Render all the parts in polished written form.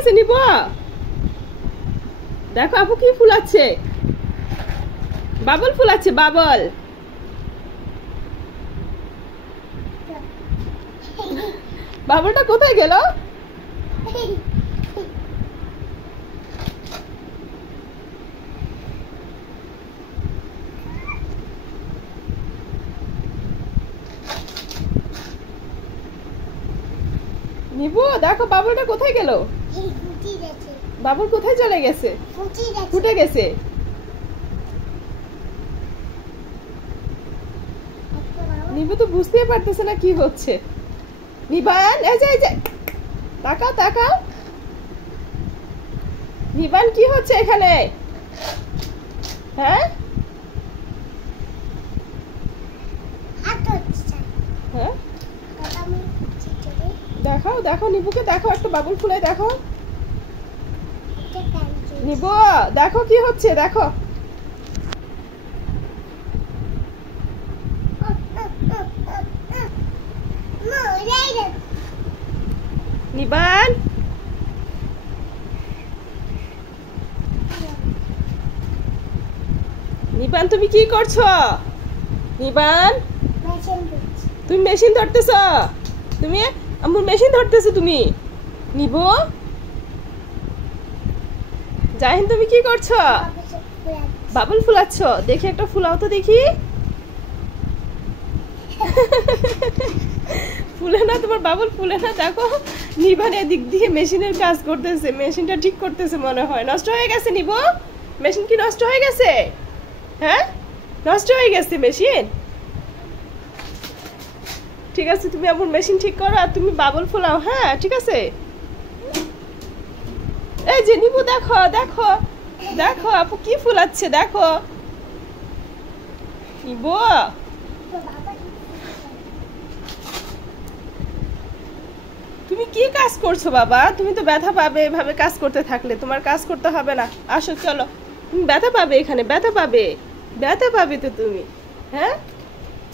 হয়েছে নিব? দেখো আপু কি ফুলাচ্ছে, বাবল ফুলাচ্ছে, বাবল। বাবলটা কোথায় গেল? নিবু দেখো বাবলটা কোথায় গেল? বাবল কোথায় চলে গেছে? ফুটে গেছে। নিবু তো বুঝতেই পারতেছে না কি হচ্ছে। নিবান এই যে তাকাও তাকাও, নিবান কি হচ্ছে এখানে? হ্যাঁ হ্যাঁ দেখাও দেখো নিবুকে, দেখো একটা বাবুল ফুলে দেখো। নিবু দেখো কি হচ্ছে, দেখো। নিবান নিবান তুমি কি করছো? নিবান তুমি মেশিন ধরতেছ, তুমি আম্মুর মেশিন ধরতেছো তুমি। নিবু জাহিন তুমি কি করছো? বাবল ফুলাচ্ছ, দেখি একটা ফুলাও তো দেখি। ফুলে না, তোমার বাবল ফুলে না। দেখো নিবান এদিক দিয়ে মেশিনের কাজ করতেছে, মেশিনটা ঠিক করতেছে মনে হয়। নষ্ট হয়ে গেছে নিবু, মেশিন কি নষ্ট হয়ে গেছে? হ্যাঁ নষ্ট হয়ে গেছে মেশিন। ঠিক আছে তুমি আমার মেশিন ঠিক করো আর তুমি বাবল ফোলাও। হ্যাঁ ঠিক আছে। এই যে নিবু দেখো দেখো দেখো আপু কি ফুলাচ্ছে, দেখো নিবু। তুমি কি কাজ করছো বাবা? তুমি তো ব্যথা পাবে এভাবে কাজ করতে থাকলে, তোমার কাজ করতে হবে না। আসো চলো, তুমি ব্যথা পাবে, এখানে ব্যথা পাবে, ব্যথা পাবে তো তুমি। হ্যাঁ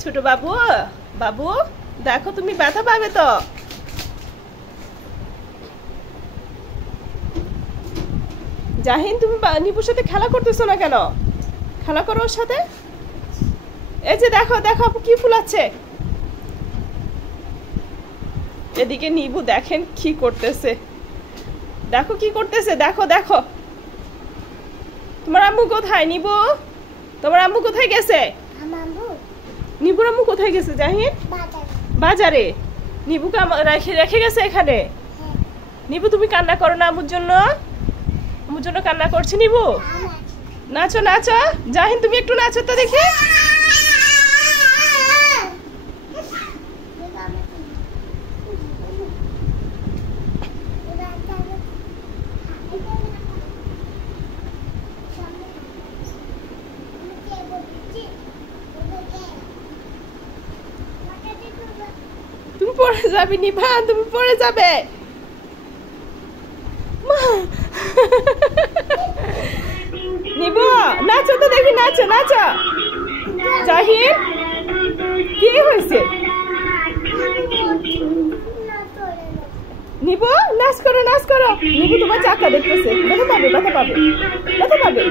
ছোট বাবু, বাবু দেখো তুমি ব্যথা পাবে তো। জাহিন তুমি নিপুর সাথে খেলা করতেছো না কেন? খেলা করো ওর সাথে। এই যে দেখো দেখো আপু কি ফুলাচ্ছে। এদিকে নিবু দেখেন কি করতেছে, দেখো কি করতেছে, দেখো দেখো। তোমার আম্মু কোথায় নিবু? তোমার আম্মু কোথায় গেছে? নিবুর আম্মু কোথায় গেছে জাহিন? বাজারে। নিবুকে রেখে রেখে গেছে এখানে। নিবু তুমি কান্না করো না আম্মুর জন্য? আম্মুর জন্য কান্না করছে নিবু? নাচো নাচো জাহিন, তুমি একটু নাচো তো দেখি। তুমি পড়ে যাবে নিবান, তুমি পড়ে যাবে। নিবু নাচো তো দেখি, নাচো নাচো। জাহিন কি হয়েছে? নিবু নাচ করো নাচ করো। নিবু তোমার চাকা দেখতেছে, ব্যথা পাবে ব্যথা পাবে ব্যথা পাবে।